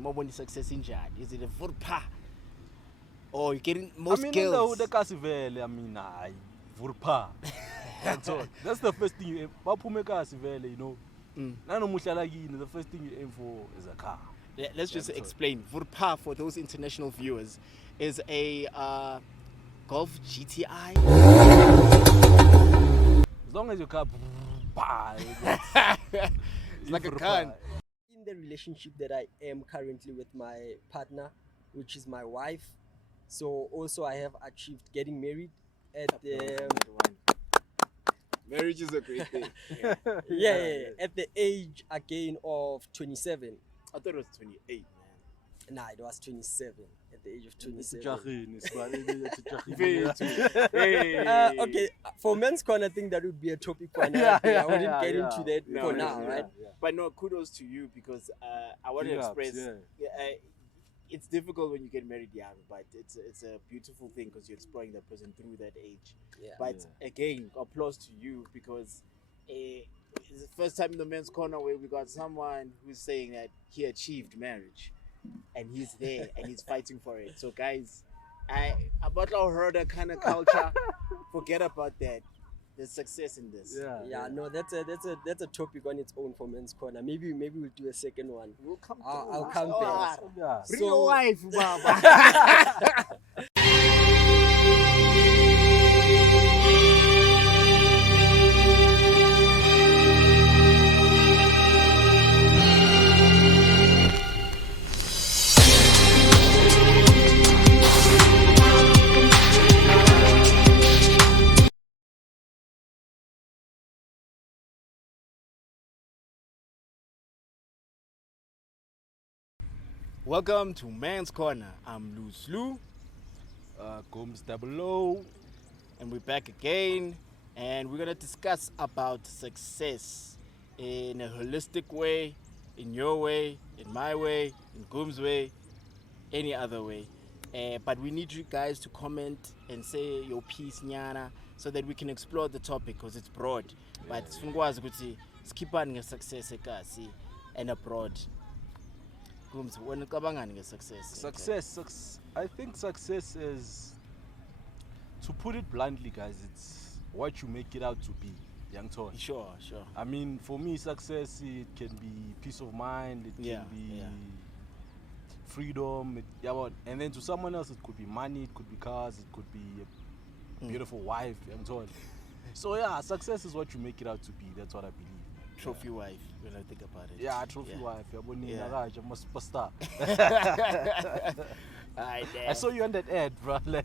Mawubona success injani? Is it a Vrrr? Or you getting most girls? girls? I mean, I Vrrr. That's all. That's the first thing you aim. You know. The first thing you aim for is a car. Let's just explain. Vrrr, for those international viewers, is a Golf GTI. As long as your car, it's like a gun. In the relationship that I am currently with my partner, which is my wife, so also I have achieved getting married at the Marriage is a great thing. At the age again of 27. I thought it was 28, man. Nah, it was 27 at the age of 27. Okay, for Men's Corner, I think that would be a topic for another day. I wouldn't get into that for now, right? But no, kudos to you because I want to express. It's difficult when you get married young, but it's a beautiful thing because you're exploring that person through that age. But again, applause to you because it's the first time in the Men's Corner where we got someone who's saying that he achieved marriage and he's there and he's fighting for it. So guys, about our herder kind of culture, forget about that. There's success in this. No, that's a topic on its own for Men's Corner. Maybe we'll do a second one. We'll come. I'll come back. Bring your wife, Baba. Welcome to Man's Corner. I'm Loose Lou. Comes Double, and we're back again, and we're gonna discuss about success in a holistic way, in your way, in my way, in Gum's way, any other way. But we need you guys to comment and say your piece, Nyana, so that we can explore the topic because it's broad. But it's keep on success and abroad. When success, I think success is, to put it bluntly, guys, it's what you make it out to be. Young Toy. Sure. I mean, for me, success, it can be peace of mind, it can be freedom, and then to someone else, it could be money, it could be cars, it could be a beautiful wife, Young Toy. So success is what you make it out to be. That's what I believe. Trophy wife, when I think about it. Trophy wife. I'm a superstar. I saw you on that ad, bro. No,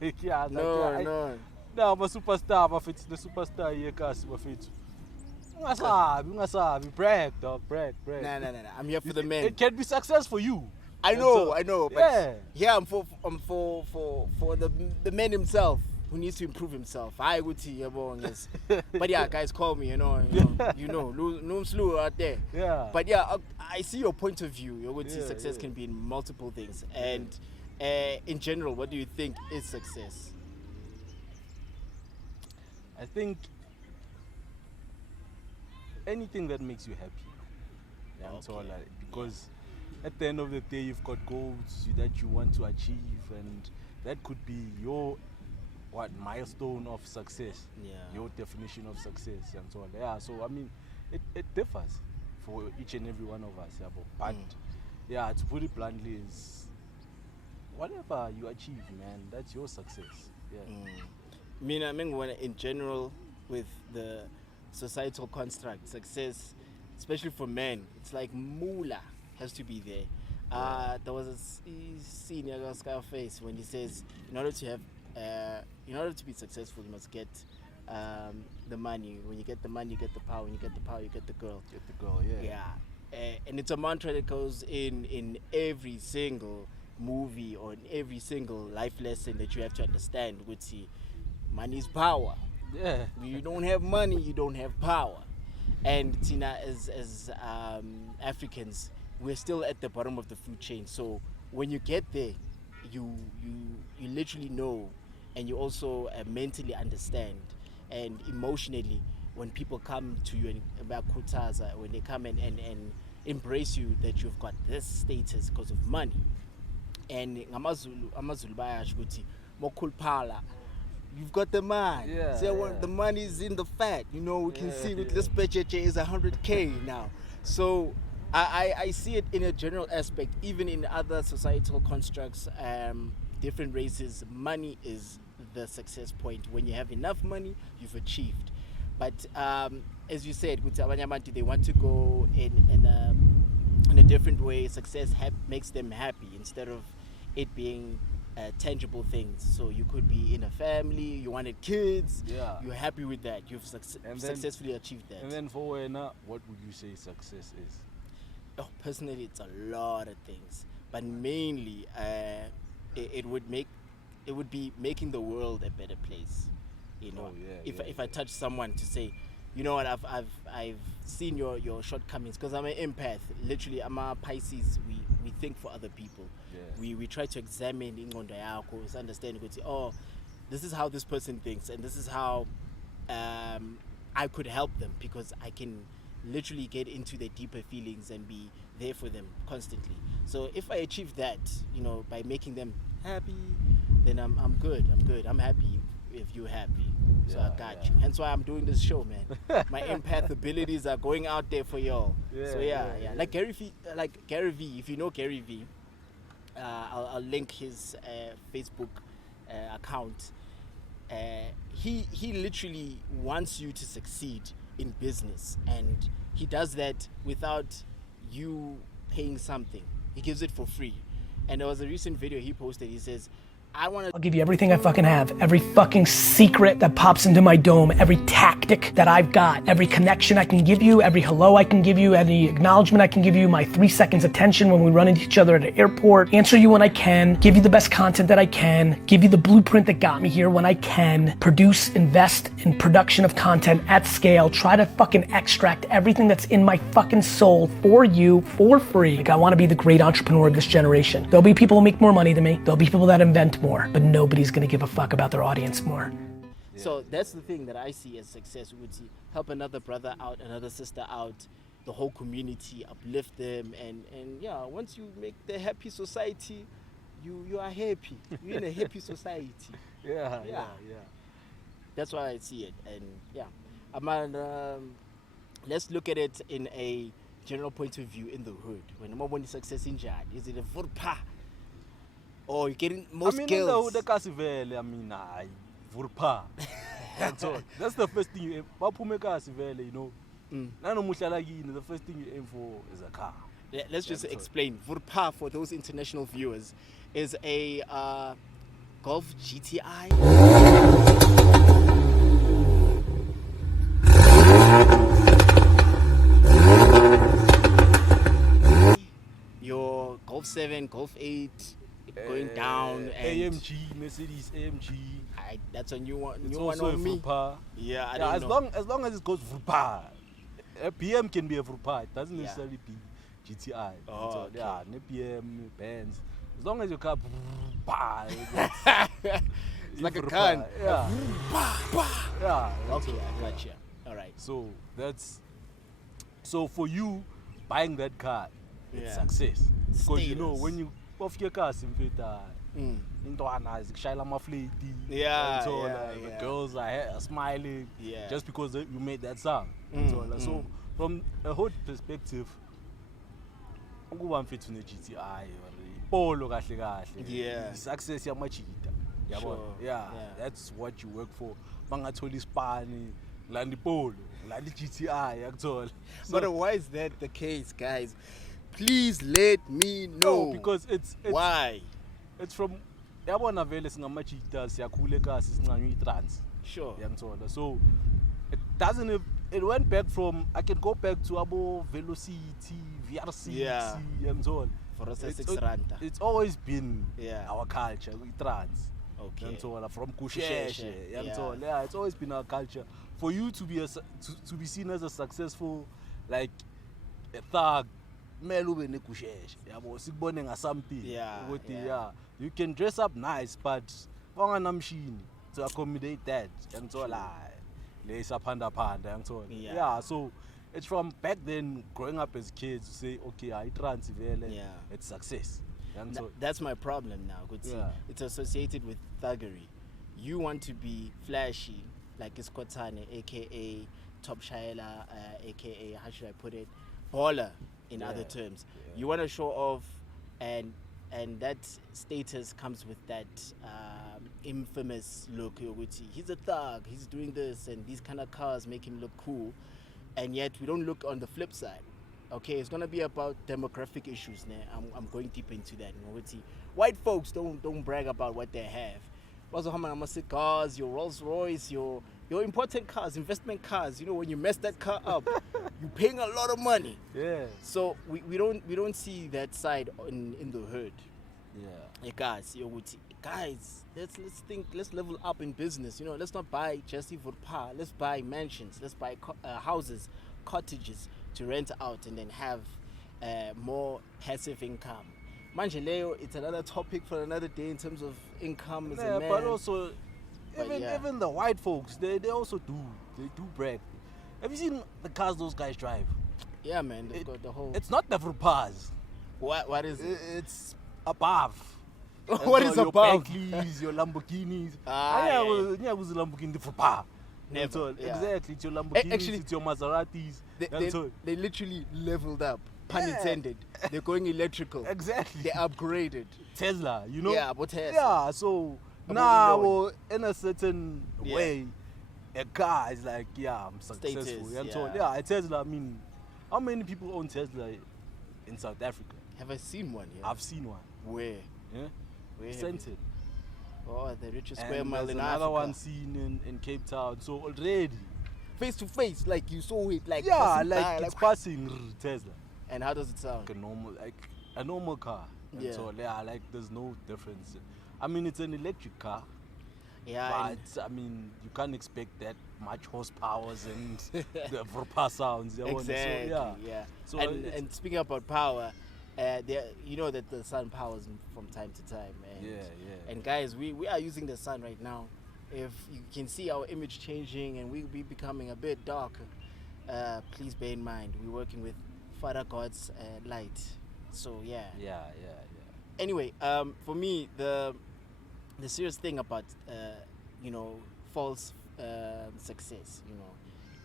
I'm a superstar, but it's the superstar here, guys. Brag, dog, brag. No. I'm here for the men. It can be success for you. I know. But I'm for the man himself who needs to improve himself. I would see but guys, call me, you know, Slow out there. But I see your point of view. You would see success can be in multiple things. And in general, what do you think is success? I think anything that makes you happy. Because at the end of the day, you've got goals that you want to achieve, and that could be your milestone of success, your definition of success, and so on. So I mean, it differs for each and every one of us. But to put it bluntly, is whatever you achieve, man, that's your success. In general, with the societal construct, success, especially for men, it's like moolah has to be there. There was a scene in Scarface when he says, in order to be successful, you must get the money. When you get the money, you get the power. When you get the power, you get the girl. And it's a mantra that goes in every single movie or in every single life lesson that you have to understand. Money is power. When you don't have money, you don't have power. And Tina, as Africans, we're still at the bottom of the food chain. So when you get there, you literally know, and you also mentally understand, and emotionally, when people come to you and about Kutaza, when they come and embrace you that you've got this status because of money. And amazulu bayasho ukuthi mokhulphala, you've got the money. Yeah, So yeah. the money is in the fat. You know, we can see with this budget is 100K now. So I see it in a general aspect, even in other societal constructs, different races. Money is the success point. When you have enough money, you've achieved. But as you said, they want to go in a different way. Success makes them happy instead of it being tangible things. So you could be in a family, you wanted kids, you're happy with that, you've successfully achieved that. And then for Wena, what would you say success is? Oh, personally, it's a lot of things, but mainly it would be making the world a better place. You know, if I touch someone to say, you know what, I've seen your shortcomings, because I'm an empath. Literally, I'm a Pisces. We think for other people. We try to examine ingqondo yakho, understand, oh, this is how this person thinks, and this is how I could help them, because I can literally get into their deeper feelings and be there for them constantly. So if I achieve that, you know, by making them happy, then I'm good. I'm happy if you're happy. So I got you. Hence why I'm doing this show, man. My empath abilities are going out there for y'all. So like Gary V, if you know Gary V, I'll link his Facebook account. He literally wants you to succeed in business, and he does that without you paying something. He gives it for free. And there was a recent video he posted. He says, I'll give you everything I fucking have, every fucking secret that pops into my dome, every tactic that I've got, every connection I can give you, every hello I can give you, any acknowledgement I can give you, my 3 seconds attention when we run into each other at an airport, answer you when I can, give you the best content that I can, give you the blueprint that got me here when I can, produce, invest in production of content at scale, try to fucking extract everything that's in my fucking soul for you for free. Like, I wanna be the great entrepreneur of this generation. There'll be people who make more money than me, there'll be people that invent more, but nobody's gonna give a fuck about their audience more. So that's the thing that I see as success. We would see help another brother out, another sister out, the whole community, uplift them, and once you make the happy society, you are happy. You're in a happy society. Yeah. That's why I see it, and let's look at it in a general point of view in the hood. When I'm on success in Jad, is it a Vrrr? Or you're getting most girls. The Casivele, Vrrr. That's all. That's the first thing you aim. Papume Casivele, you know. The first thing you aim for is a car. Let's just explain. Vrrr, for those international viewers, is a Golf GTI. Your Golf 7, Golf 8, going down, and AMG, Mercedes AMG. That's a new one also on me. Vrrr. Yeah, I don't know. As long as it goes Vrrr. A PM can be a Vrrr. It doesn't necessarily be GTI. Oh, okay. Yeah, PM, Benz. As long as your car Vrrr. It's like a gun. Yeah. Yeah. Okay, I got you. All right. So for you, buying that car, it's success. Because you know when you off your car, the girls are smiling just because you made that sound. So from a hood perspective, ukuba mfethu ne GTI or polo kahle kahle, success yamachita. That's what you work for. Bangatholi Spani, landi polo, landi GTI yakuthola. But why is that the case, guys? Please let me know. No, because it's why. It's from yabona vele singamachita siyakhule kasi sincanywe itrans. Sure. Yakuthola. So it went back from, I can go back to abo Velocity, VRC, yakuthola. For us, 6 ranta. It's always been our culture, trans. Okay. From Kusheshe. It's always been our culture. For you to be seen as a successful, like a thug, something. You can dress up nice, but machine to accommodate that. So it's from back then, growing up as kids, say, okay, I transvele, Yeah. it's success. And so, That's my problem now. Good. Yeah. It's associated with thuggery. You want to be flashy, like Iskotane, aka Top Shaila, aka, how should I put it, baller in Yeah. other terms. Yeah. You want to show off, and that status comes with that infamous look. He's a thug, he's doing this, and these kind of cars make him look cool. And yet we don't look on the flip side. Okay, it's gonna be about demographic issues now. I'm going deep into that. White folks don't brag about what they have. Also, how many cigars, your Rolls Royce, your important cars, investment cars. When you mess that car up, you're paying a lot of money. yeah. So we don't see that side in the hood. Yeah. Hey guys, let's level up in business. Let's not buy Jesse for par. Let's buy mansions. Let's buy houses, cottages to rent out, and then have more passive income. Manje Leo, it's another topic for another day in terms of income as a man. But also, But yeah. even the white folks, they also do brag. Have you seen the cars those guys drive? Yeah, man, they've got the whole. It's not the Vrrrs. What is it? It's above. What is your above? Bentleys, your Lamborghinis. Yeah. It was a Lamborghini the Vrrr. Never, That's all. yeah. Exactly, it's your Lamborghinis, Actually, it's your Maseratis. That's all. They literally leveled up. Pun Yeah. intended. They're going electrical. Exactly. They upgraded. Tesla, Yeah, but Tesla. Yeah, so About now, Lord. in a certain Yeah. way, a car is like, yeah, I'm successful. Status, And so, yeah. yeah, a Tesla, I mean, how many people own Tesla in South Africa? Have I seen one? Yeah. I've seen one. Where? Yeah? Where? have Sent you- it. Oh, the richest square And mile there's in another Africa. one seen in Cape Town. So already, Face to face, like you saw it, like yeah, passing like by, it's passing Tesla. And how does it sound? Like a normal car. And Yeah. so yeah, like there's no difference. I mean, it's an electric car. Yeah. and- But I mean, you can't expect that much horsepowers and the Vrrr sounds. You know, Exactly. So, Yeah. So and, it's- and speaking about power, you know that the sun powers from time to time. And, Yeah. And guys, we are using the sun right now. If you can see our image changing and we be becoming a bit darker, please bear in mind we're working with Father God's light. So yeah. Yeah. Anyway, for me, the serious thing about false success,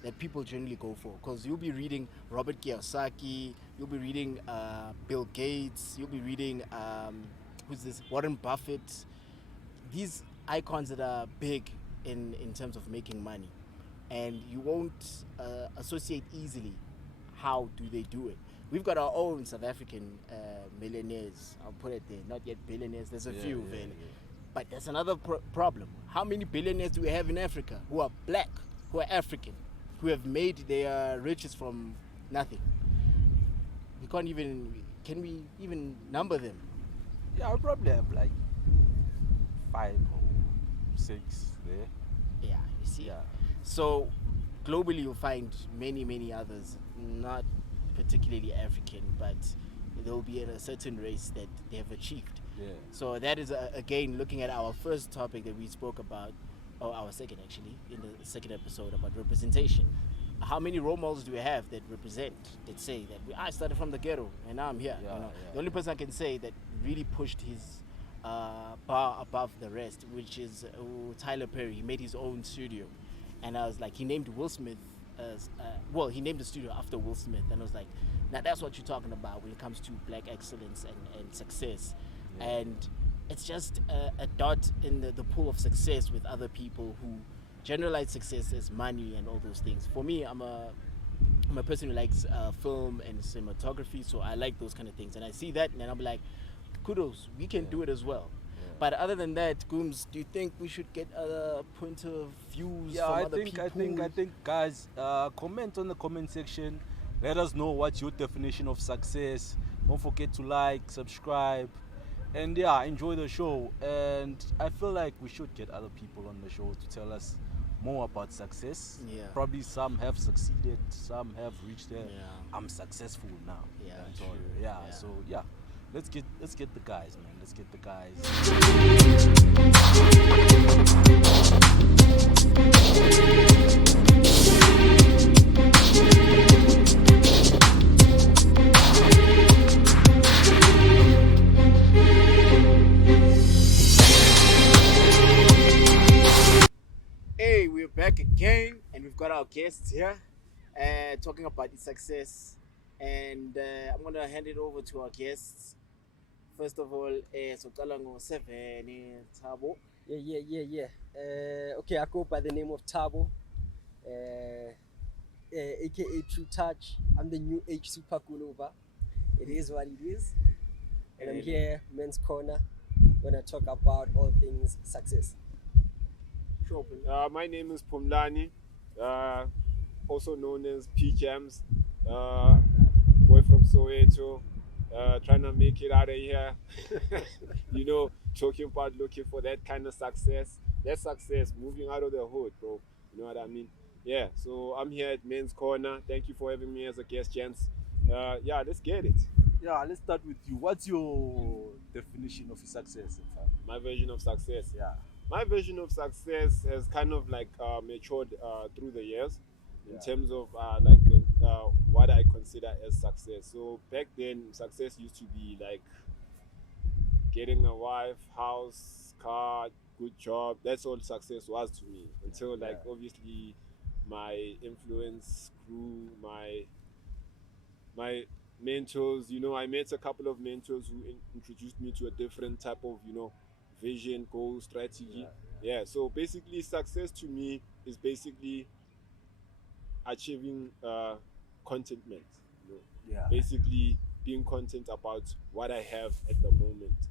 that people generally go for, because you'll be reading Robert Kiyosaki, you'll be reading Bill Gates, you'll be reading who's this, Warren Buffett, these icons that are big in terms of making money, and you won't associate easily how do they do it. We've got our own South African millionaires, I'll put it there, not yet billionaires, there's a few, really. But that's another problem. How many billionaires do we have in Africa who are black, who are African, who have made their riches from nothing? Can we even number them? Yeah, I'll probably have like 5 or 6 there. Yeah, you see. Yeah. So globally you'll find many others, not particularly African, but there will be a certain race that they have achieved. Yeah. So that is again looking at our first topic that we spoke about, or our second actually, in the second episode about representation. How many role models do we have that represent, that say that I started from the ghetto and now I'm here? Yeah, yeah. The only person I can say that really pushed his bar above the rest, which is Tyler Perry. He made his own studio, and I was like, he named Will Smith as he named the studio after Will Smith, and I was like, now that's what you're talking about when it comes to black excellence and success. Yeah. And it's just a dot in the pool of success with other people who generalize success as money and all those things. For me, I'm a person who likes film and cinematography, so I like those kind of things, and I see that and I'm like, kudos, we can do it as well. But other than that, Gooms, do you think we should get other point of views from other people? I think, guys, comment on the comment section. Let us know what's your definition of success. Don't forget to like, subscribe, and enjoy the show. And I feel like we should get other people on the show to tell us more about success. Yeah. Probably some have succeeded, some have reached there. Yeah. I'm successful now. Yeah, And so, true. yeah. Yeah. So let's get the guys, man. Let's get the guys. again, and we've got our guests here talking about the success. And I'm gonna hand it over to our guests. First of all, so Kalango 7 Tabo. Yeah. Okay, I go by the name of Tabo, aka True Touch. I'm the new age super Gulova. It is what it is. And I'm here, Men's Corner, gonna talk about all things success. Sure. My name is Pumlani, also known as PCAMS, boy from Soweto, trying to make it out of here. Talking about looking for that kind of success. That success, moving out of the hood, bro. You know what I mean? Yeah, so I'm here at Men's Corner. Thank you for having me as a guest, gents. Let's get it. Yeah, let's start with you. What's your definition of success, in fact? My version of success. Yeah. My version of success has kind of like matured through the years in terms of what I consider as success. So back then, success used to be like getting a wife, house, car, good job. That's all success was to me until obviously my influence grew, my mentors, I met a couple of mentors who introduced me to a different type of, vision, goal, strategy. So basically success to me is basically achieving contentment, basically being content about what I have at the moment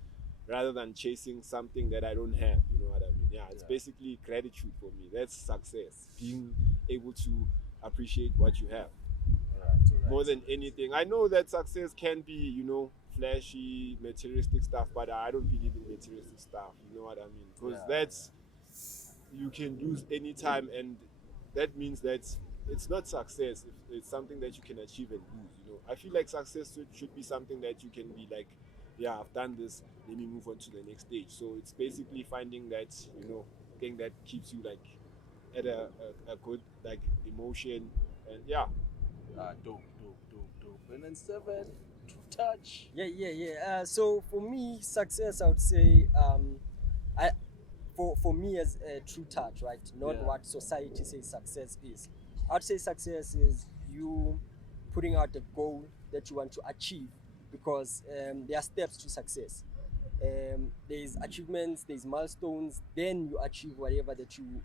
rather than chasing something that I don't have. You know what I mean? It's basically gratitude for me. That's success, being able to appreciate what you have. More than anything, I know that success can be, flashy, materialistic stuff, but I don't believe in materialistic stuff. You know what I mean? Because you can lose any time, and that means that it's not success. It's something that you can achieve and lose. I feel like success should be something that you can be like, I've done this. Let me move on to the next stage. So it's basically finding that, thing that keeps you like at a good like emotion, and Dope. And then 7, True Touch. Yeah. So for me, success, I would say, for me as a True Touch, right? Not what society says success is. I'd say success is you putting out a goal that you want to achieve, because there are steps to success. There's achievements, there's milestones, then you achieve whatever that you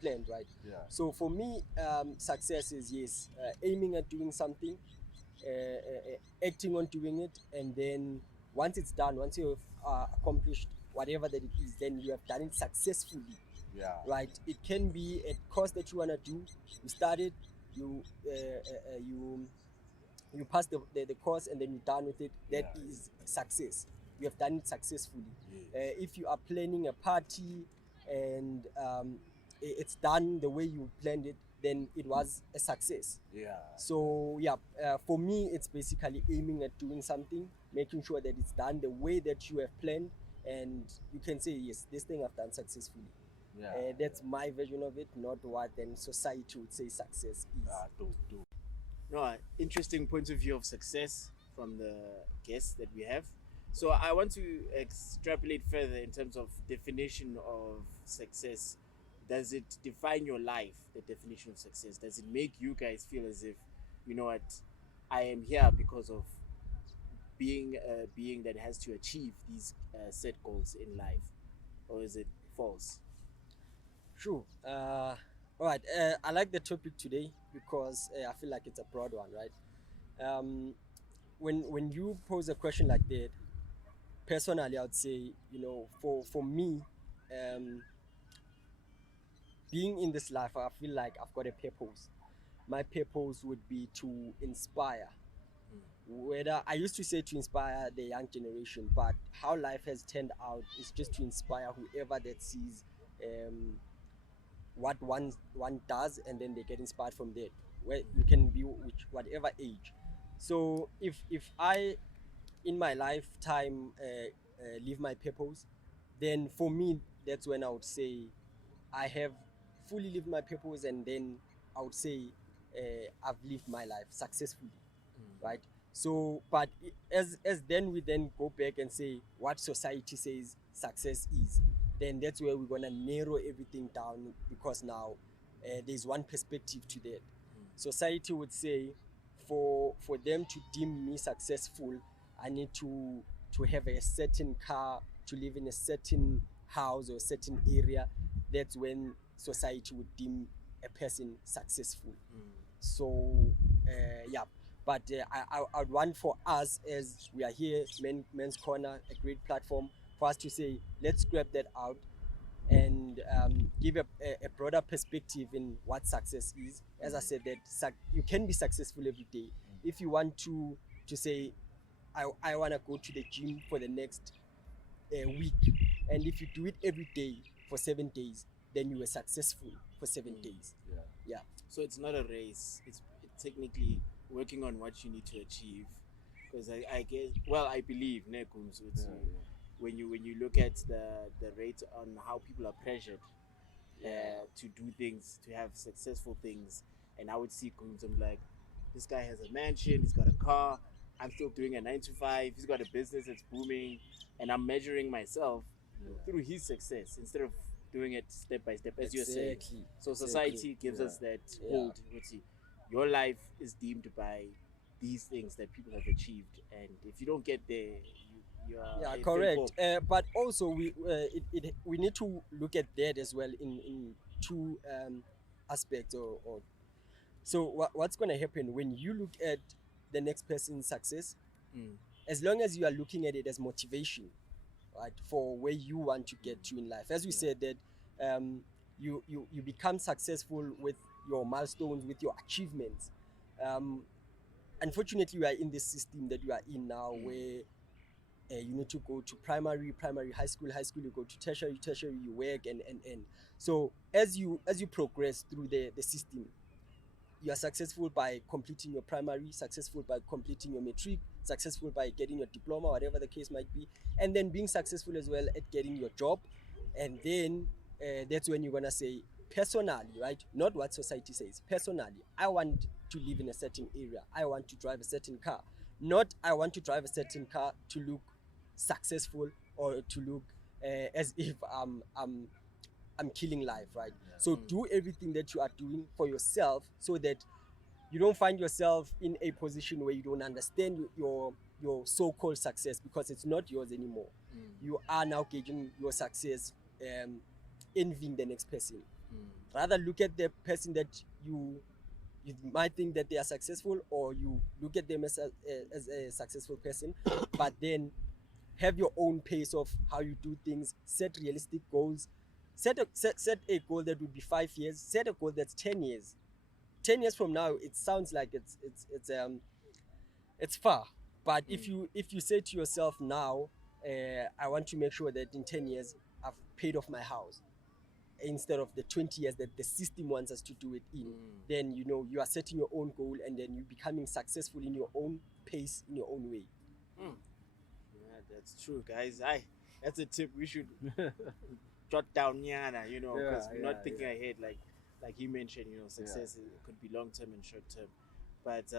planned, right? So for me, success is aiming at doing something, acting on doing it, and then once it's done, once you have accomplished whatever that it is, then you have done it successfully. Right? It can be a course that you want to do. You started, you pass the course, and then you're done with it. That is success. You have done it successfully. If you are planning a party and it's done the way you planned it, then it was a success. So for me, it's basically aiming at doing something, making sure that it's done the way that you have planned, and you can say, yes, this thing I've done successfully. That's my version of it, not what then society would say success is. Dope. No, interesting point of view of success from the guests that we have. So I want to extrapolate further in terms of definition of success. Does it define your life, the definition of success? Does it make you guys feel as if, you know what, I am here because of being a being that has to achieve these set goals in life? Or is it false? True. All right. I like the topic today because I feel like it's a broad one, right? When you pose a question like that, personally, I would say, for me, being in this life, I feel like I've got a purpose. My purpose would be to inspire. Whether I used to say to inspire the young generation, but how life has turned out is just to inspire whoever that sees what one does, and then they get inspired from that. Where you can be whatever age. So if I in my lifetime live my purpose, then for me that's when I would say I have fully lived my purpose, and then I would say I've lived my life successfully, right? So, but as then we then go back and say what society says success is, then that's where we're gonna narrow everything down, because now there's one perspective to that. Society would say, for them to deem me successful, I need to have a certain car, to live in a certain house or a certain area. That's when society would deem a person successful. So yeah, but I'd want for us, as we are here, Men's Corner, a great platform for us to say, let's scrap that out and give a broader perspective in what success is. As I said, that you can be successful every day. If you want to say, I want to go to the gym for the next week, and if you do it every day for 7 days, then you were successful for 7 days. Yeah. So it's not a race. It's technically working on what you need to achieve. Because I guess, well, I believe Nekums, when you look at the rate on how people are pressured to do things, to have successful things, and I would see Kumsum like, this guy has a mansion, he's got a car, I'm still doing a 9 to 5, he's got a business that's booming, and I'm measuring myself through his success instead of doing it step by step, as you're saying. So society gives us that hold. Your life is deemed by these things that people have achieved, and if you don't get there, you are correct. But also we need to look at that as well in two aspects. Or so what's going to happen when you look at the next person's success? As long as you are looking at it as motivation, right, for where you want to get to in life, as we said, that you become successful with your milestones, with your achievements. Unfortunately, we are in this system that we are in now, where you need to go to primary, high school, you go to tertiary, you work, and so as you progress through the system, you are successful by completing your primary, successful by completing your matric, successful by getting your diploma, whatever the case might be, and then being successful as well at getting your job. And then that's when you're gonna say, personally, right, not what society says, personally, I want to live in a certain area, I want to drive a certain car, not I want to drive a certain car to look successful or to look as if I'm killing life, right? So do everything that you are doing for yourself, so that you don't find yourself in a position where you don't understand your so-called success, because it's not yours anymore. You are now gauging your success, envying the next person. Rather look at the person that you might think that they are successful, or you look at them as a successful person, but then have your own pace of how you do things, set realistic goals, set a goal that would be 5 years, set a goal that's 10 years. 10 years from now, it sounds like it's far, but if you say to yourself now, I want to make sure that in 10 years I've paid off my house, instead of the 20 years that the system wants us to do it in, then you are setting your own goal, and then you're becoming successful in your own pace, in your own way. Yeah, that's true, guys. That's a tip we should jot down, because we're not thinking ahead, like he mentioned. Success could be long term and short term. But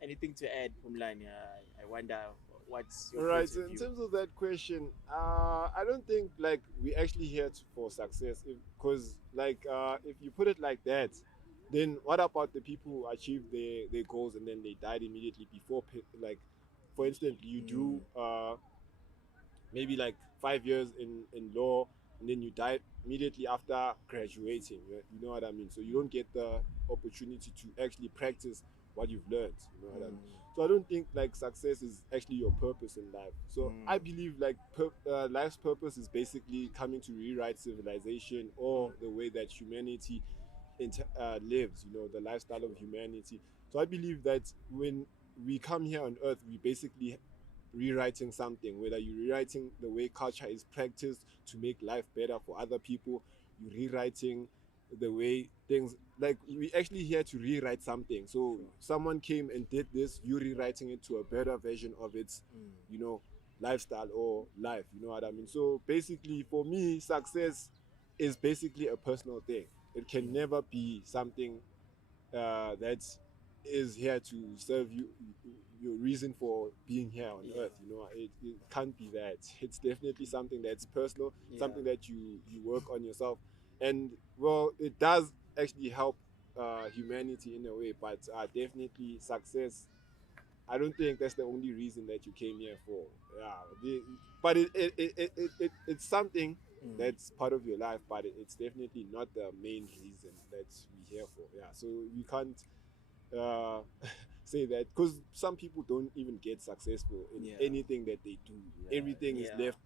anything to add, Pumlani? I wonder what's your Right. point So of in view? terms of that question, I don't think like we actually here for success, because if you put it like that, then what about the people who achieve their goals and then they died immediately before? Like, for instance, you do maybe like 5 years in law, and then you die immediately after graduating. You know what I mean? So you don't get the opportunity to actually practice what you've learned. You know what I mean? So I don't think like success is actually your purpose in life. So I believe like life's purpose is basically coming to rewrite civilization, or the way that humanity lives, the lifestyle of humanity. So I believe that when we come here on earth, we basically rewriting something, whether you're rewriting the way culture is practiced to make life better for other people, you're rewriting the way things, like we actually here to rewrite something. So someone came and did this, you're rewriting it to a better version of its lifestyle or life. You know what I mean? So basically for me, success is basically a personal thing. It can never be something that is here to serve you, your reason for being here on earth. It can't be that. It's definitely something that's personal, something that you work on yourself, And well, it does actually help humanity in a way, but definitely success. I don't think that's the only reason that you came here for. Yeah, but it's something that's part of your life, but it's definitely not the main reason that we're here for. Yeah, so we can't uh, say that because some people don't even get successful in anything that they do. Everything is left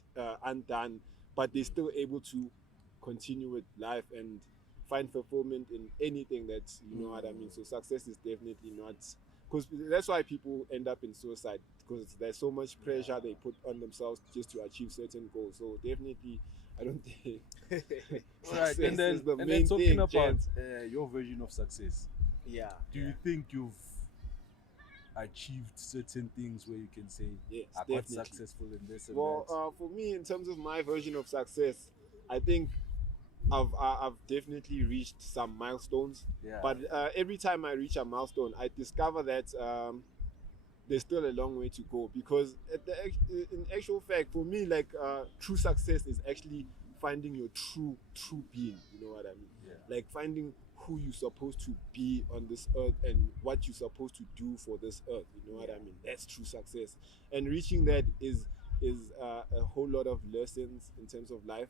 undone, but they're still able to continue with life and find fulfillment in anything that you know what I mean. So success is definitely not, because that's why people end up in suicide, because there's so much pressure they put on themselves just to achieve certain goals. So definitely, I don't think Right, success is the and then main talking thing. about Gents. your version of success. Yeah. Do you think you've achieved certain things where you can say, Yes, I got definitely. successful in this and Well, that? for me, in terms of my version of success, I think I've definitely reached some milestones. Yeah, But every time I reach a milestone, I discover that there's still a long way to go, because in actual fact, for me, like true success is actually finding your true being. You know what I mean? Yeah. Like finding who you're supposed to be on this earth and what you're supposed to do for this earth. You know what I mean? That's true success, and reaching that is a whole lot of lessons in terms of life,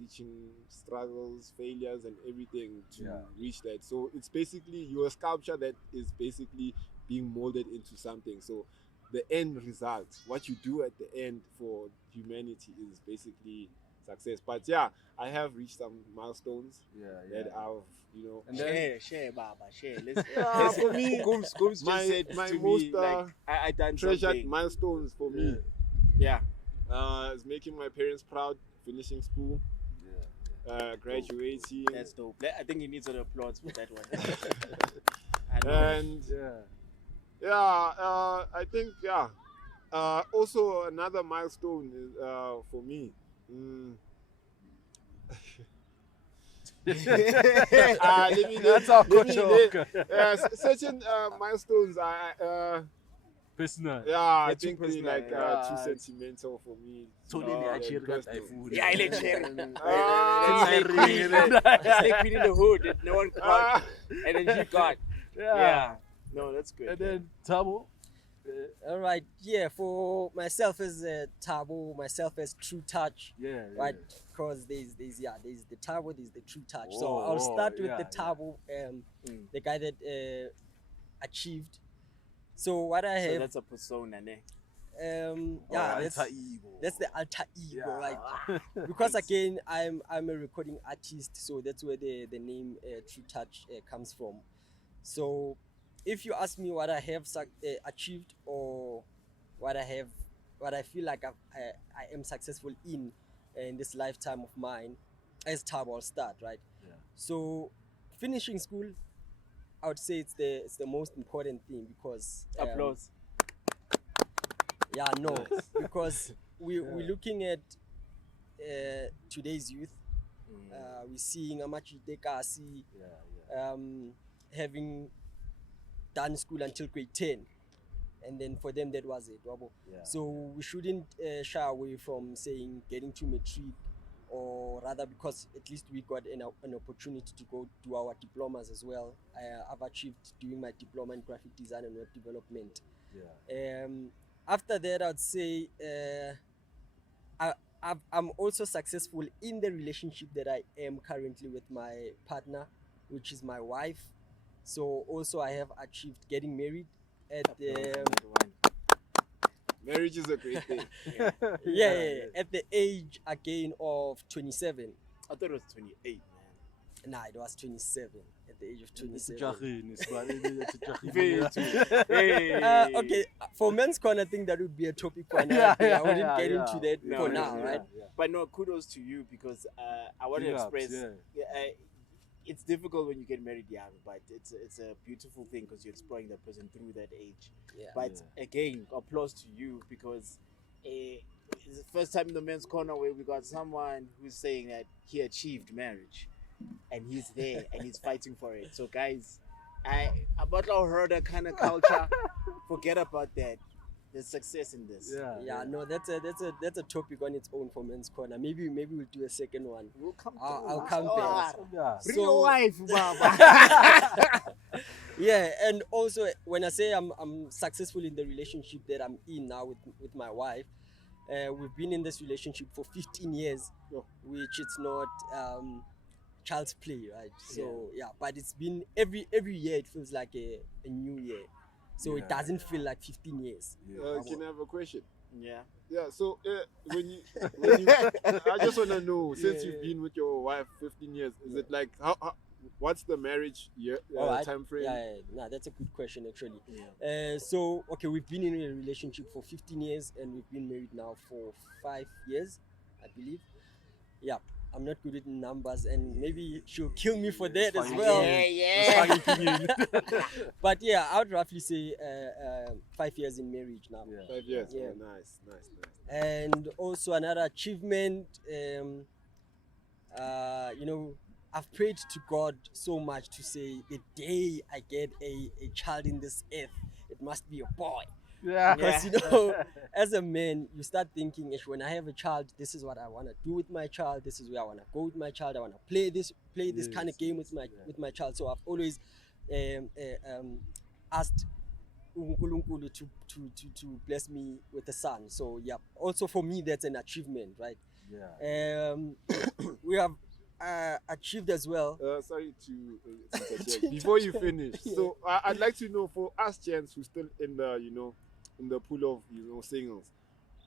reaching struggles, failures, and everything to reach that. So it's basically you're a sculpture that is basically being molded into something. So the end result, what you do at the end for humanity, is basically success. But yeah, I have reached some milestones that I've, you know. And then, Share, Baba, share. Let's, Yeah, for me, Gooms just said my to most me, like, I done treasured something. milestones for me Yeah. is making my parents proud, finishing school, graduating, That's dope. I think he needs an applause for that one. I know. and I think also another milestone is for me. Certain milestones are personal. I too think they personal, like yeah. too sentimental for me. Yeah, it's Yeah, like Queen in the Hood that no one caught, and then she got. Yeah. No, that's good. And then Tabo. All right, yeah. For myself as Tabo, myself as True Touch, right? Because there's the Tabo, there's the True Touch. So I'll start with the Tabo, the guy that achieved. So what I have, So that's a persona, ne? that's the alter ego, right? Because again, I'm a recording artist, so that's where the name True Touch comes from. So if you ask me what I have achieved, or what I feel like I am successful in this lifetime of mine, as Tabo, I'll start, right? So finishing school, I would say it's the most important thing, because Applause. yeah, no, because we're looking at today's youth. We're seeing Amachitekasi having done school until grade 10, and then for them that was it. So we shouldn't shy away from saying getting to matric, or rather, because at least we got an opportunity to go do our diplomas as well. I've achieved doing my diploma in graphic design and web development. After that, I'd say I'm also successful in the relationship that I am currently with my partner, which is my wife. So also I have achieved getting married at marriage is a great thing. At the age again of 27. I thought it was 28, man. Nah, it was 27. At the age of 27. Okay, for Men's Corner, I think that would be a topic for another day. I wouldn't get into that for now, right? But no, kudos to you, because I want to express. It's difficult when you get married young, but it's a beautiful thing, because you're exploring that person through that age. But again, applause to you, because it's the first time in the Men's Corner where we got someone who's saying that he achieved marriage, and he's there and he's fighting for it. So guys, about our herder kind of culture, forget about that. There's success in this. Yeah, no, that's a topic on its own for Men's Corner. Maybe we'll do a second one. We'll come I'll through. come back. Yeah. Bring So- your wife, Baba. Yeah, and also when I say I'm successful in the relationship that I'm in now with my wife, we've been in this relationship for 15 years, which it's not child's play, right? So yeah, but it's been every year it feels like a new year, so it doesn't feel like 15 years. Can I have a question? Yeah. Yeah, so when you I just want to know, since you've been with your wife 15 years, is it like how what's the marriage year time frame? Nah, that's a good question actually. So okay, we've been in a relationship for 15 years and we've been married now for 5 years, I believe. Yeah, I'm not good with numbers and maybe she'll kill me for that as well. But yeah, I would roughly say 5 years in marriage now. 5 years. Yeah. Oh, nice. And also another achievement, I've prayed to God so much to say the day I get a child in this earth, it must be a boy. Because as a man, you start thinking, when I have a child, this is what I want to do with my child. This is where I want to go with my child. I want to play this kind of game with my child. So I've always asked uNkulunkulu to bless me with a son. So yeah, also for me that's an achievement, right? We have achieved as well. Sorry to interject. Before you finish, so I'd like to know, for us gents who's still in the in the pool of singles,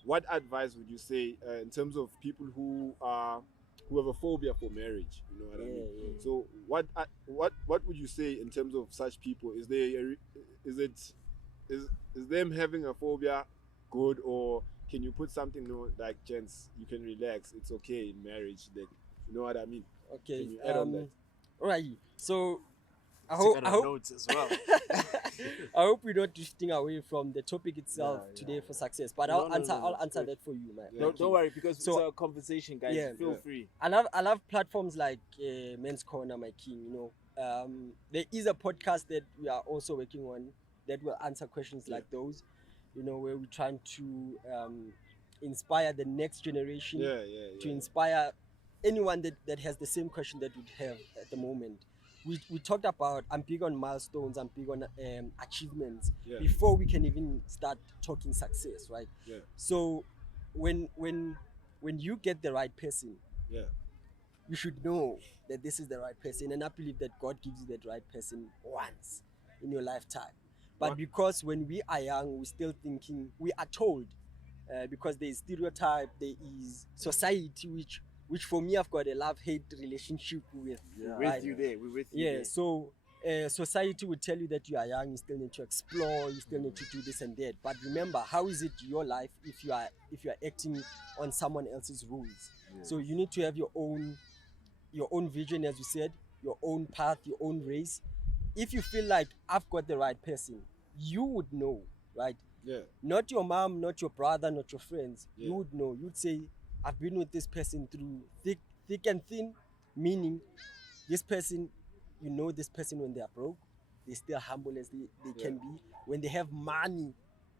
what advice would you say in terms of people who have a phobia for marriage? You know what I mean? So what would you say in terms of such people? Is them having a phobia good, or can you put something like, gents, you can relax, it's okay in marriage? That, you know what I mean? Okay. Can you add on that? Right. So I Took hope notes as well. I hope we're not drifting away from the topic itself today for success. But I'll answer that for you, man. No, don't worry, because it's a conversation, guys. Feel free. I love platforms like Men's Corner, my king. There is a podcast that we are also working on that will answer questions like those. Where we're trying to inspire the next generation, to inspire anyone that has the same question that we have at the moment. We talked about, I'm big on milestones, I'm big on achievements before we can even start talking success, right? So when you get the right person, you should know that this is the right person, and I believe that God gives you that right person once in your lifetime. But because when we are young, we're still thinking, we are told, because there is stereotype, there is society, which for me I've got a love-hate relationship with. We're with you there. We're with you there. So society will tell you that you are young, you still need to explore, you still need to do this and that. But remember, how is it your life if you are acting on someone else's rules? So you need to have your own vision, as you said, your own path, your own race. If you feel like I've got the right person, you would know, right? Not your mom, not your brother, not your friends. You would know. You'd say, I've been with this person through thick and thin, meaning this person, this person when they are broke, they're still humble as they can be. When they have money,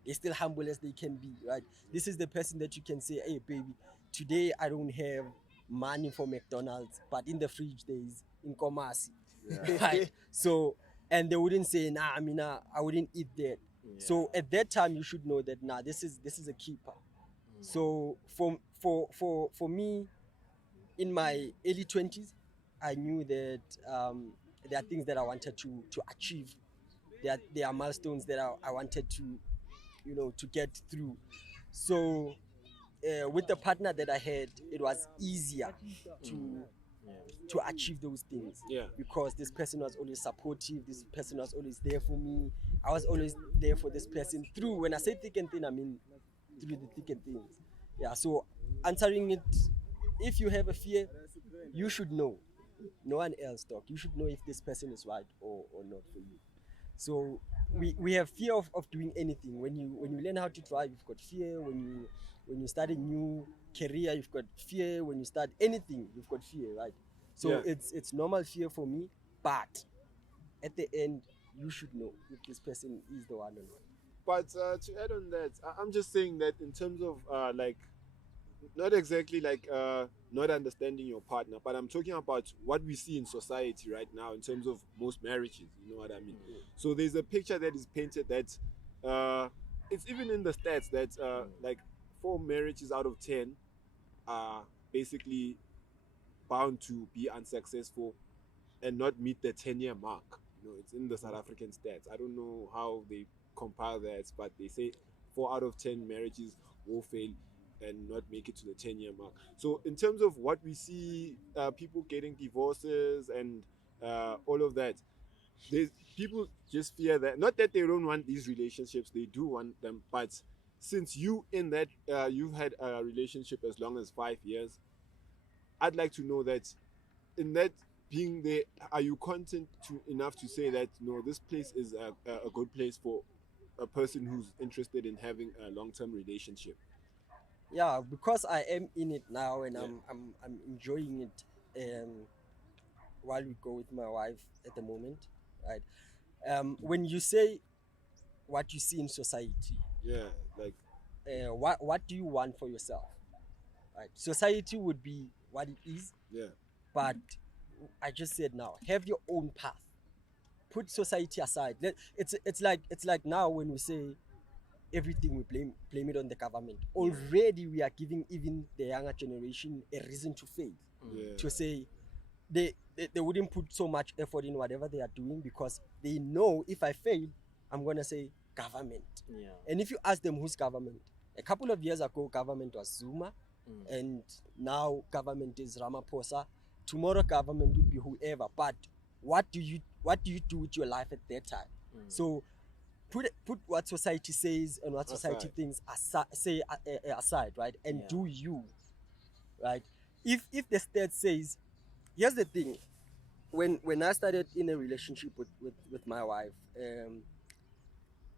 they're still humble as they can be, right? This is the person that you can say, hey baby, today I don't have money for McDonald's, but in the fridge there is Nkomasi. Right? So, and they wouldn't say, I wouldn't eat that. So at that time you should know that this is a keeper. So for me, in my early 20s, I knew that there are things that I wanted to achieve. There are milestones that I wanted to get through. So with the partner that I had, it was easier to achieve those things. Because this person was always supportive, this person was always there for me. I was always there for this person through, when I say thick and thin, I mean through the thick and thins. So answering it, if you have a fear, you should know. No one else talk. You should know if this person is right or not for you. So we have fear of doing anything. When you learn how to drive, you've got fear. When you start a new career, you've got fear. When you start anything, you've got fear, right? So it's normal fear for me, but at the end, you should know if this person is the one or not. but to add on that, I'm just saying that in terms of like, not exactly like not understanding your partner, but I'm talking about what we see in society right now in terms of most marriages. You know what I mean? So there's a picture that is painted that it's even in the stats that like 4 marriages out of 10 are basically bound to be unsuccessful and not meet the 10-year mark. You know, it's in the South African stats. I don't know how they compile that, but they say 4 out of 10 marriages will fail and not make it to the 10-year mark. So in terms of what we see, people getting divorces and all of that, there's people just fear that, not that they don't want these relationships, they do want them, but since you in that you've had a relationship as long as 5 years, I'd like to know that in that being there, are you content to enough to say that no, this place is a good place for a person who's interested in having a long-term relationship? Yeah, because I am in it now and Yeah. I'm enjoying it while we go with my wife at the moment, right? When you say what you see in society, Yeah, like what do you want for yourself, right? Society would be what it is, yeah, but I just said now, have your own path. Put society aside. It's like now when we say everything we blame it on the government. Already we are giving even the younger generation a reason to fail. yeah, To say they wouldn't put so much effort in whatever they are doing because they know if I fail, I'm gonna say government. Yeah. And if you ask them who's government, a couple of years ago government was Zuma, and now government is Ramaphosa. Tomorrow government will be whoever. But what do you do with your life at that time? So put what society says and what society Aside. thinks aside, right? And Yeah. do you, right? If the state says, here's the thing, when I started in a relationship with my wife,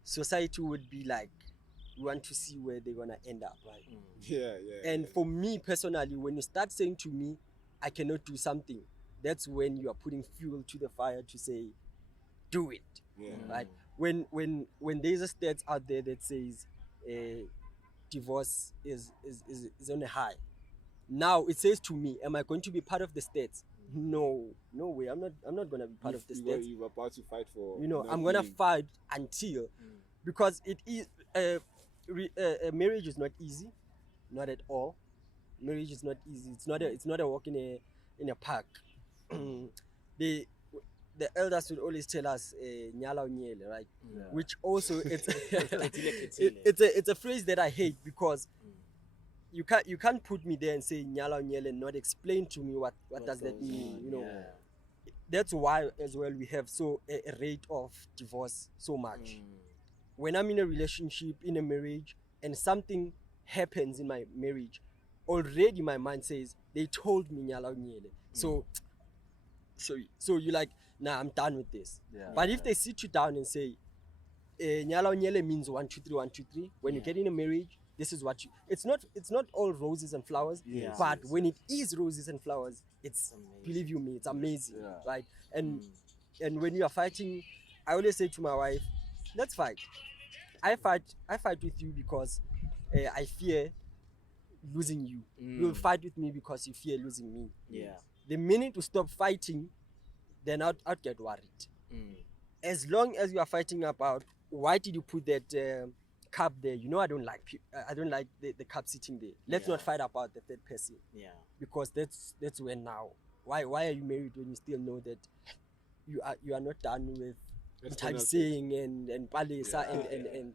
society would be like, we want to see where they're gonna end up, right? yeah, yeah. And for me personally, when you start saying to me, I cannot do something, that's when you are putting fuel to the fire to say, do it, Yeah. right? When there's a stat out there that says divorce is on a high, now it says to me, am I going to be part of the states? No way. I'm not gonna be part of the states. You're about to fight for. You know, not I'm gonna being- fight until, because it is marriage is not easy, not at all. Marriage is not easy. It's not a walk in a park. the the elders would always tell us nyala unyele, right? Which also it's a phrase that I hate because you can't put me there and say nyala unyele and not explain to me what does that goes mean, on, you know. yeah. That's why as well we have a rate of divorce so much. When I'm in a relationship, in a marriage, and something happens in my marriage, already my mind says they told me nyala unyele. So you're like, nah, I'm done with this. Yeah. But if they sit you down and say nyala unyele means 1 2 3 1 2 3, when you get in a marriage, this is what you, it's not all roses and flowers, Yes, but yes, when it is roses and flowers, it's amazing. believe you me, it's amazing, Yeah. right? And when you are fighting, I always say to my wife, let's fight. I fight with you because I fear losing you. You'll fight with me because you fear losing me. Yeah. The minute you stop fighting, then I'd get worried. As long as you are fighting about why did you put that cup there, you know, I don't like the cup sitting there. Let's not fight about the third person. Yeah. Because that's when now. Why are you married when you still know that you are not done with External saying and palesa and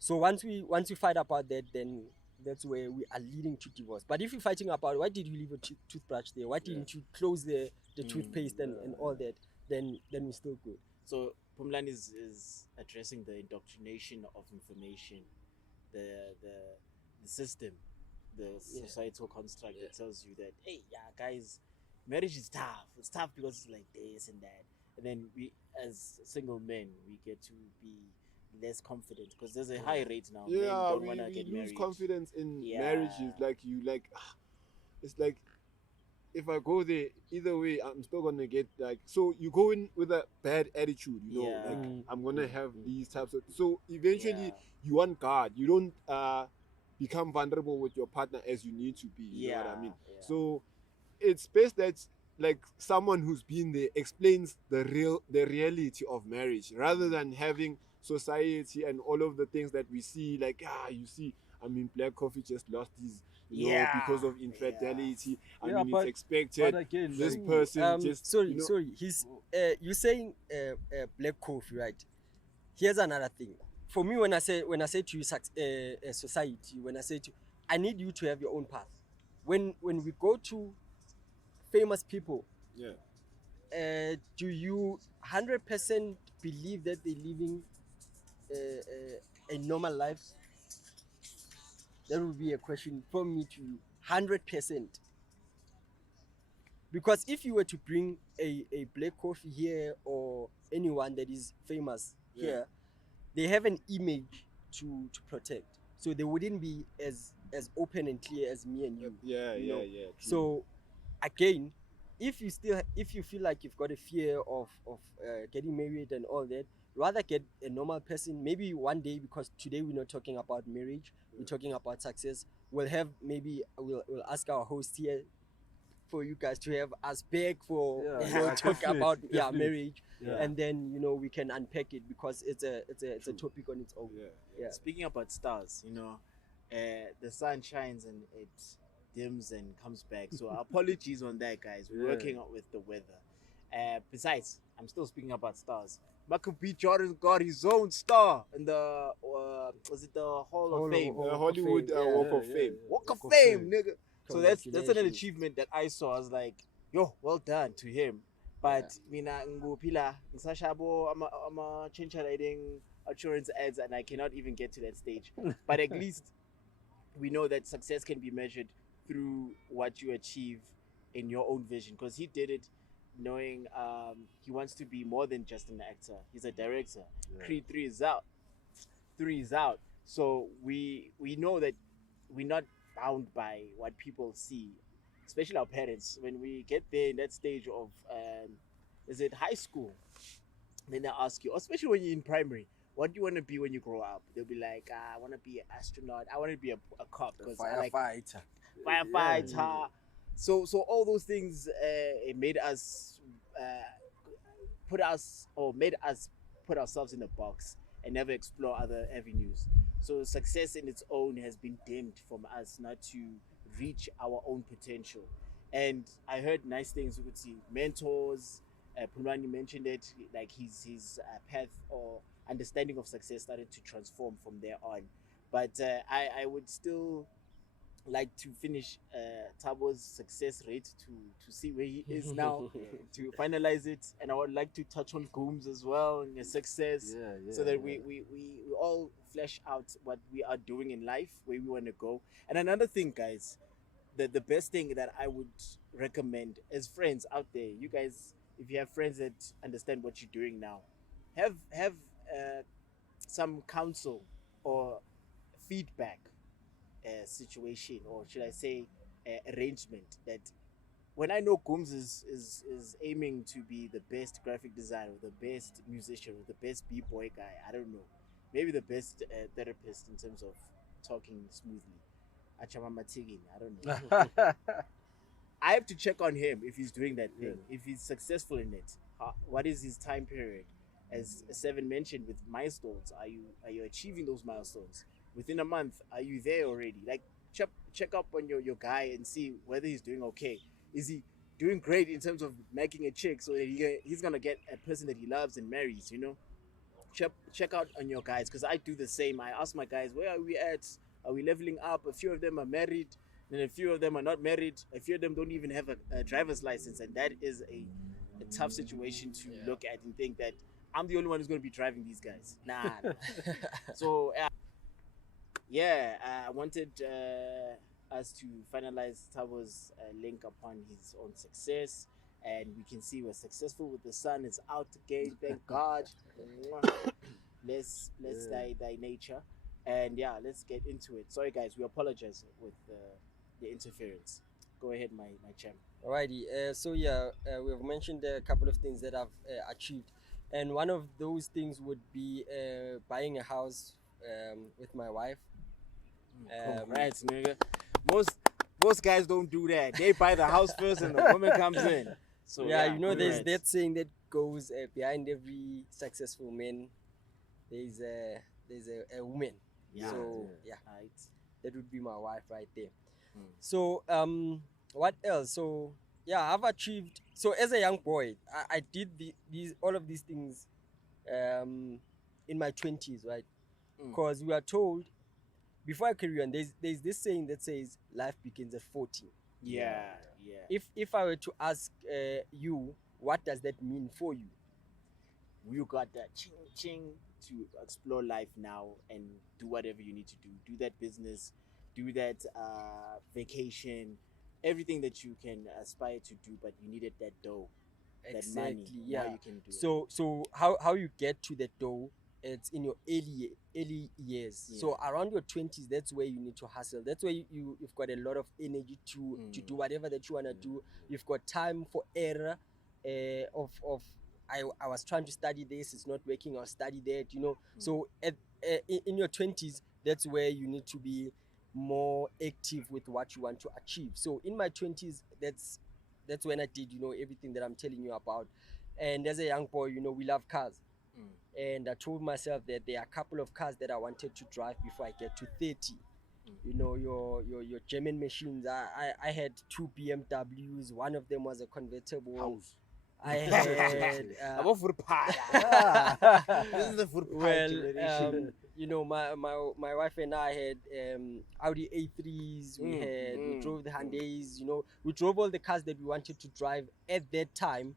so once we fight about that, then that's where we are leading to divorce. But if you're fighting about why did you leave a toothbrush there, why didn't you close the toothpaste and all that, then we're still good. So Pumlan is addressing the indoctrination of information, the system, the societal construct that tells you that, hey, yeah, guys, marriage is tough. It's tough because it's like this and that. And then we, as single men, we get to be less confident because there's a high rate now. Men Yeah, don't we want to get lose married. confidence in Yeah. marriages. Like it's like if I go there, either way, I'm still gonna get like. So you go in with a bad attitude, you know, Yeah. like I'm gonna have these types of. So eventually, Yeah. you want guard. You don't become vulnerable with your partner as you need to be. You know what I mean? Yeah. So it's best that like someone who's been there explains the reality of marriage rather than having society and all of the things that we see like you see, I mean, Black Coffee just lost his, you know, because of infidelity. I mean, it's expected. but again, This like, person just, sorry, you know, sorry. He's you're saying black coffee, right? Here's another thing. For me, when I say to you, society, when I say to, I need you to have your own path. When we go to famous people, do you 100% believe that they're living a normal life? That would be a question from me to you, 100%. Because if you were to bring a black coffee here or anyone that is famous here, they have an image to protect. So they wouldn't be as open and clear as me and you. You know? True. So again, if you feel like you've got a fear of getting married and all that, rather get a normal person. Maybe one day, because today we're not talking about marriage, we're talking about success. We'll ask our host here for you guys to have us back for talk about definitely. marriage, Yeah. and then we can unpack it because it's a topic on its own. Yeah. Speaking about stars, the sun shines and it dims and comes back. So apologies on that, guys. We're working out with the weather. Besides, I'm still speaking about stars. Michael B. Jordan got his own star in the was it the Hall of Fame? Hollywood Walk of Fame. Walk of Fame, nigga. So that's an Congratulations. achievement that I saw. I was like, yo, well done to him. But mina ngupila ngisashabo ama change lighting assurance ads, and I cannot even get to that stage. But at least we know that success can be measured through what you achieve in your own vision, because he did it knowing he wants to be more than just an actor. He's a director. Creed 3 is out. 3 is out. So we know that we're not bound by what people see, especially our parents. When we get there in that stage of is it high school, then they ask you, especially when you're in primary, what do you want to be when you grow up? They'll be like, I want to be an astronaut, I want to be a cop, because I like firefighter. So all those things it made us made us put ourselves in a box and never explore other avenues. So success in its own has been dimmed from us not to reach our own potential. And I heard nice things with the mentors. Pulwani mentioned it, like his path or understanding of success started to transform from there on. But I would still like to finish Tabo's success rate to see where he is now, to finalize it. And I would like to touch on Gooms as well and your success, so that we all flesh out what we are doing in life, where we want to go. And another thing, guys, the best thing that I would recommend as friends out there, you guys, if you have friends that understand what you're doing now, have some counsel or feedback situation, or should I say arrangement, that when I know Gooms is aiming to be the best graphic designer, the best musician, or the best b-boy guy, I don't know, maybe the best therapist in terms of talking smoothly, Achamamatigi, I don't know. I have to check on him if he's doing that thing, if he's successful in it. What is his time period? As Seven mentioned, with milestones, are you achieving those milestones within a month? Are you there already? Like check up on your guy and see whether he's doing okay. Is he doing great in terms of making a chick, so that he's gonna get a person that he loves and marries? Check out on your guys, because I do the same. I ask my guys, where are we at? Are we leveling up? A few of them are married, and a few of them are not married. A few of them don't even have a driver's license, and that is a tough situation to look at and think that I'm the only one who's going to be driving these guys. Nah. So I wanted us to finalize Tabo's link upon his own success, and we can see we're successful with the sun. It's out again, thank God. Bless thy nature. And let's get into it. Sorry guys, we apologize with the interference. Go Go ahead, my champ. Alrighty. So yeah, we've mentioned a couple of things that I've achieved, and one of those things would be buying a house with my wife. Congrats, nigga. Most guys don't do that. They buy the house first, and the woman comes in. So yeah, you know, congrats. there's that saying that goes behind every successful man. There's a woman. Yeah. So yeah, Right. that would be my wife right there. Mm. So what else? So yeah, I've achieved. So as a young boy, I did these all of these things in my 20s, right? Because we are told before I carry on, there's this saying that says life begins at 40. Yeah. If I were to ask you, what does that mean for you? You got that ching ching to explore life now and do whatever you need to do. Do that business, do that vacation, everything that you can aspire to do, but you needed that dough, that money. Yeah. Now you can do it. So how you get to the dough? It's in your early years. Yeah. So around your 20s, that's where you need to hustle. That's where you've got a lot of energy to do whatever that you want to do. You've got time for error of I was trying to study this, it's not working, I'll study that, you know. So in your 20s, that's where you need to be more active with what you want to achieve. So in my 20s, that's when I did, you know, everything that I'm telling you about. And as a young boy, you know, we love cars. And I told myself that there are a couple of cars that I wanted to drive before I get to 30. You know, your German machines. I had 2 BMWs. One of them was a convertible. House. I had I'm off for This is the food well, you know, my wife and I had Audi A3s. We drove the Hyundais. You know, we drove all the cars that we wanted to drive at that time,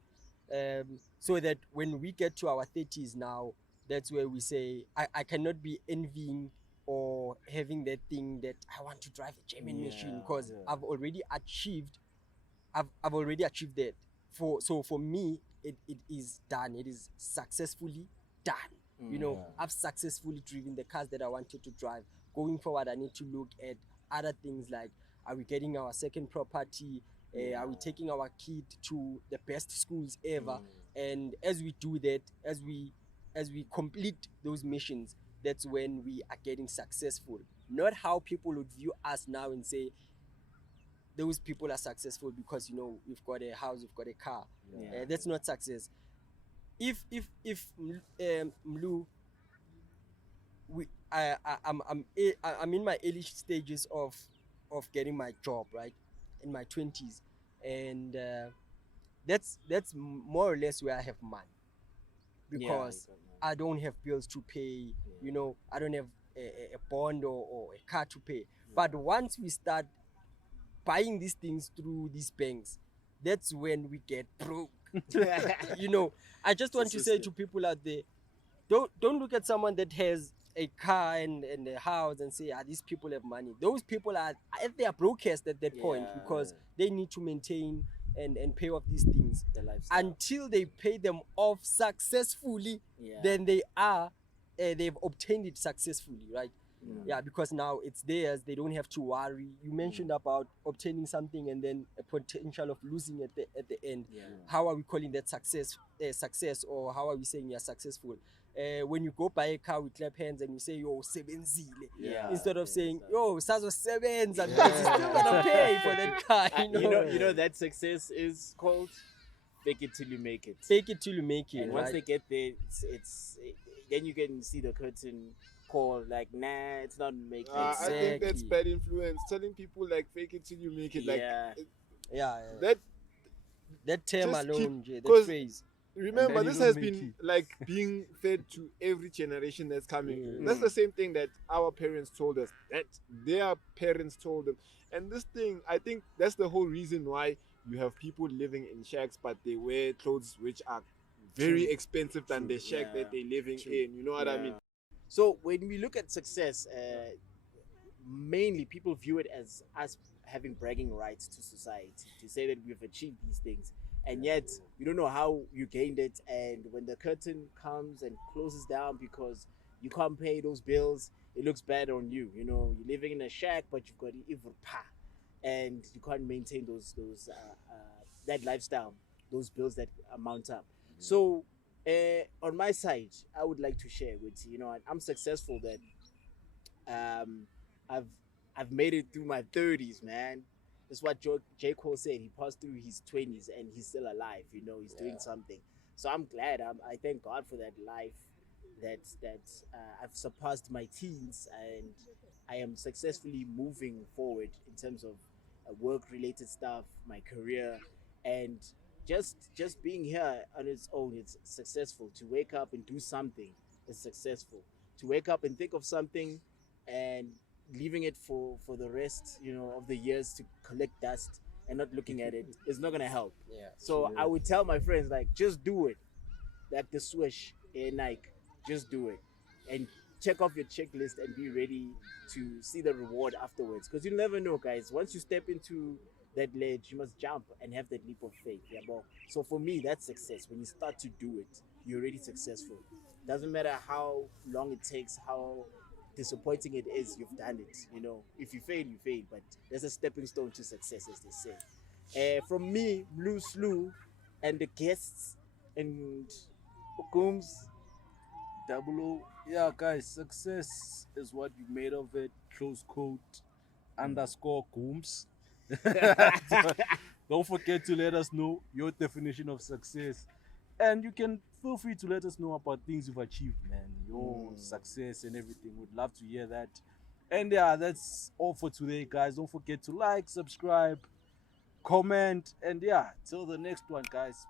so that when we get to our 30s now, that's where we say I cannot be envying or having that thing that I want to drive a German machine, because I've already achieved that. For me, it is done. It is successfully done. You know, I've successfully driven the cars that I wanted to drive. Going forward, I need to look at other things like, are we getting our second property? Are we taking our kid to the best schools ever? And as we do that, as we complete those missions, that's when we are getting successful. Not how people would view us now and say, those people are successful because, you know, we've got a house, we've got a car. That's not success. If Mlu, I'm in my early stages of getting my job, right, in my 20s, and that's more or less where I have money, because I don't have bills to pay. You know, I don't have a bond or a car to pay. But once we start buying these things through these banks, that's when we get broke. You know, I just want to say to people out there, don't look at someone that has a car and a house and say, these people have money. Those people are at their brokest at that point, because they need to maintain and pay off these things. Until they pay them off successfully, then they've obtained it successfully, right? Because now it's theirs. They don't have to worry. You mentioned about obtaining something and then a potential of losing at the end. How are we calling that success? Or how are we saying you're successful? When you go buy a car, we clap hands and we say, yo, sebenzile. Instead of saying, yo, sazo sebenza, because you're still gonna pay for that car. You know that success is called fake it till you make it. Fake it till you make it. And once they get there, it's then you can see the curtain call, like, nah, it's not making I think that's bad influence. Telling people like fake it till you make it. Like that term alone, that phrase. Remember, this has been like being fed to every generation that's coming. That's the same thing that our parents told us, that their parents told them. And this thing, I think that's the whole reason why you have people living in shacks, but they wear clothes which are very expensive than the shack that they're living in. You know what I mean? So when we look at success, mainly people view it as us having bragging rights to society, to say that we've achieved these things, and yet you don't know how you gained it. And when the curtain comes and closes down because you can't pay those bills, it looks bad on you. You know, you're living in a shack, but you've got evil pa. and you can't maintain that lifestyle, those bills that amount up. So on my side, I would like to share with you, I'm successful that um, I've I've made it through my 30s, man. That's what J. Cole said. He passed through his 20s and he's still alive. He's doing something. So I'm glad. I thank God for that life. That I've surpassed my teens and I am successfully moving forward in terms of work-related stuff, my career, and just being here on its own. It's successful. To wake up and do something is successful. To wake up and think of something and leaving it for the rest of the years to collect dust and not looking at it is not gonna help. Yeah. So I would tell my friends, like, just do it, like the swish in Nike. Just do it and check off your checklist and be ready to see the reward afterwards, because you never know, guys. Once you step into that ledge, you must jump and have that leap of faith. Yeah, bro. So for me, that's success. When you start to do it, you're already successful. Doesn't matter how long it takes, how disappointing it is, you've done it. If you fail, you fail, but there's a stepping stone to success, as they say. From me, Blue Slew, and the guests, and Gooms. Double O. Yeah, guys, success is what you made of it. Close quote underscore Gooms. Don't forget to let us know your definition of success. And you can feel free to let us know about things you've achieved, man. Your success and everything. We'd love to hear that. And yeah, that's all for today, guys. Don't forget to like, subscribe, comment, and yeah, till the next one, guys.